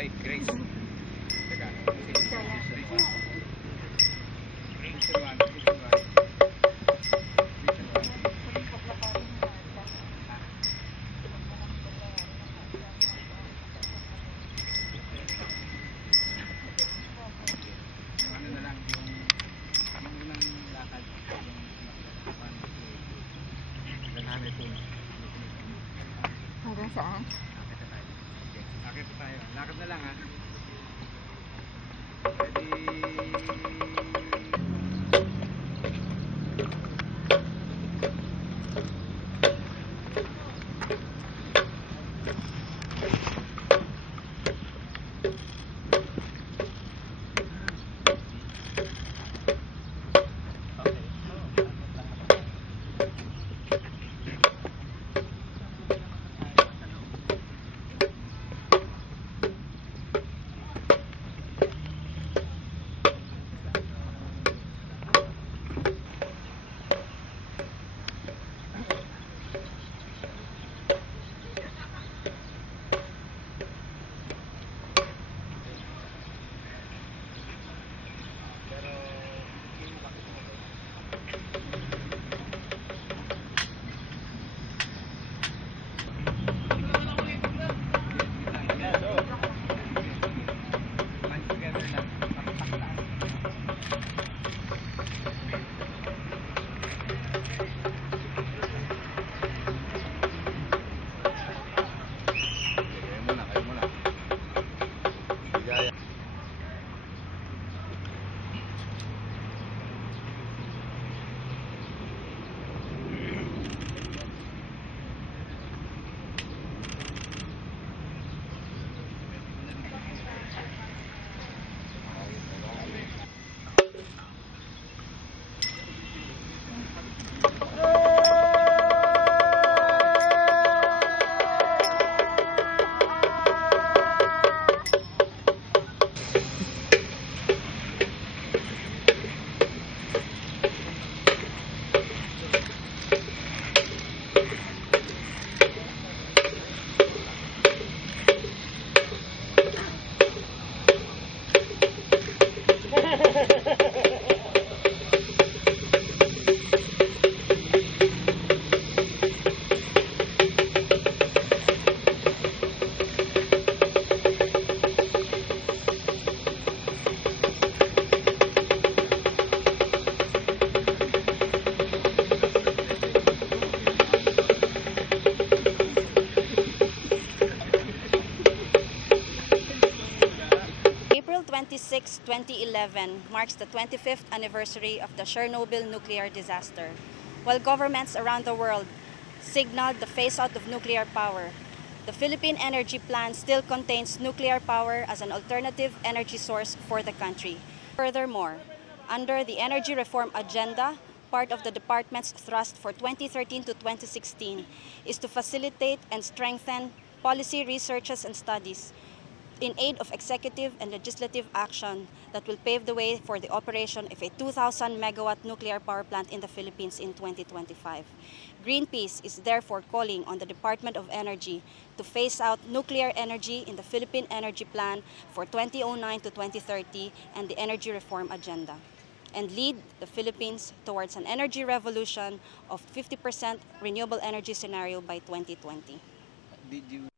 Ay, Grace. Teka. Ano na lang yung unang lakad Hanggang saan? Akit tayo. Lakad na lang ha. Ready? April 26, 2011 marks the 25th anniversary of the Chernobyl nuclear disaster. While governments around the world signaled the phase-out of nuclear power, the Philippine Energy Plan still contains nuclear power as an alternative energy source for the country. Furthermore, under the Energy Reform Agenda, part of the department's thrust for 2013 to 2016 is to facilitate and strengthen policy researches and studies in aid of executive and legislative action that will pave the way for the operation of a 2,000 megawatt nuclear power plant in the Philippines in 2025. Greenpeace is therefore calling on the Department of Energy to phase out nuclear energy in the Philippine Energy Plan for 2009 to 2030 and the Energy Reform Agenda, and lead the Philippines towards an energy revolution of 50% renewable energy scenario by 2020. Did you